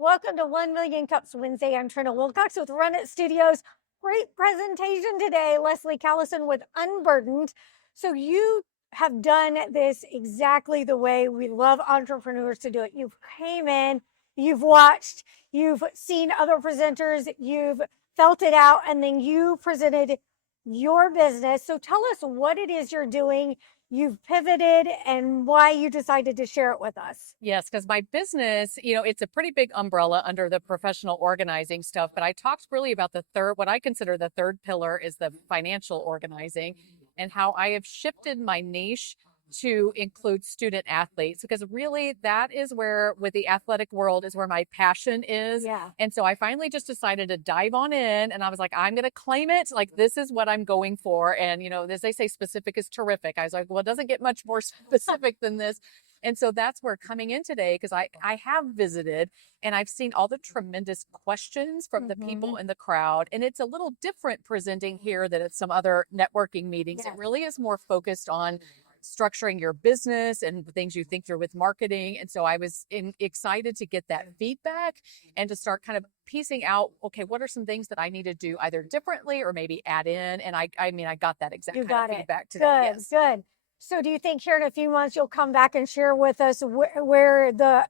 Welcome to 1 Million Cups Wednesday. I'm Trina Wilcox with Run It Studios. Great presentation today, Leslie Callison with Unburdened. So you have done this exactly the way we love entrepreneurs to do it. You've came in, you've watched, you've seen other presenters, you've felt it out, and then you presented your business. So tell us what it is you're doing. You've pivoted and why you decided to share it with us. Yes, because my business, it's a pretty big umbrella under the professional organizing stuff. But I talked really about what I consider the third pillar is the financial organizing and how I have shifted my niche to include student athletes, because really that is where, with the athletic world, is where my passion is. Yeah. And so I finally just decided to dive on in, and I was like, I'm going to claim it. Like, this is what I'm going for. And, as they say, specific is terrific. I was like, well, it doesn't get much more specific than this. And so that's where coming in today, because I have visited and I've seen all the tremendous questions from the people in the crowd. And it's a little different presenting here than at some other networking meetings. Yes. It really is more focused on structuring your business and the things you think through with marketing. And so I was excited to get that feedback and to start kind of piecing out, okay, what are some things that I need to do either differently or maybe add in? And I got that exact kind of feedback today. Good, good. So do you think here in a few months you'll come back and share with us where the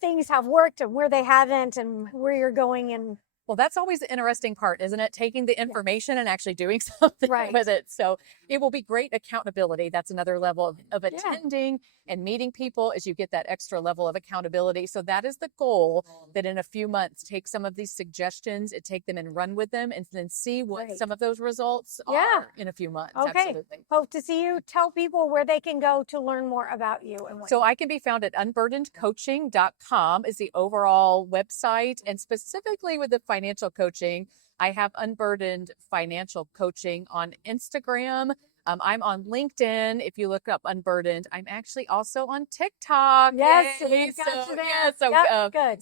things have worked and where they haven't and where you're going? And well, that's always the interesting part, isn't it? Taking the information and actually doing something with it. So it will be great accountability. That's another level of attending and meeting people as you get that extra level of accountability. So that is the goal, that in a few months, take some of these suggestions and take them and run with them and then see what some of those results are in a few months. Okay. Absolutely. Hope to see you. Tell people where they can go to learn more about you. And so I can be found at unburdenedcoaching.com is the overall website. And specifically with the financial coaching, I have Unburdened Financial Coaching on Instagram. I'm on LinkedIn. If you look up Unburdened, I'm actually also on TikTok. Yes, good.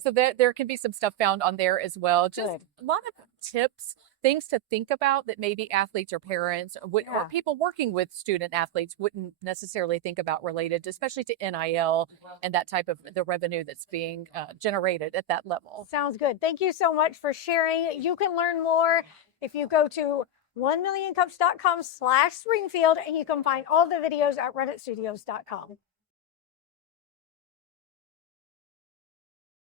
So there can be some stuff found on there as well. Just a lot of tips, things to think about that maybe athletes or parents or people working with student athletes wouldn't necessarily think about, related, especially to NIL and that type of the revenue that's being generated at that level. Sounds good. Thank you so much for sharing. You can learn more if you go to 1millioncups.com/Springfield, and you can find all the videos at redditstudios.com.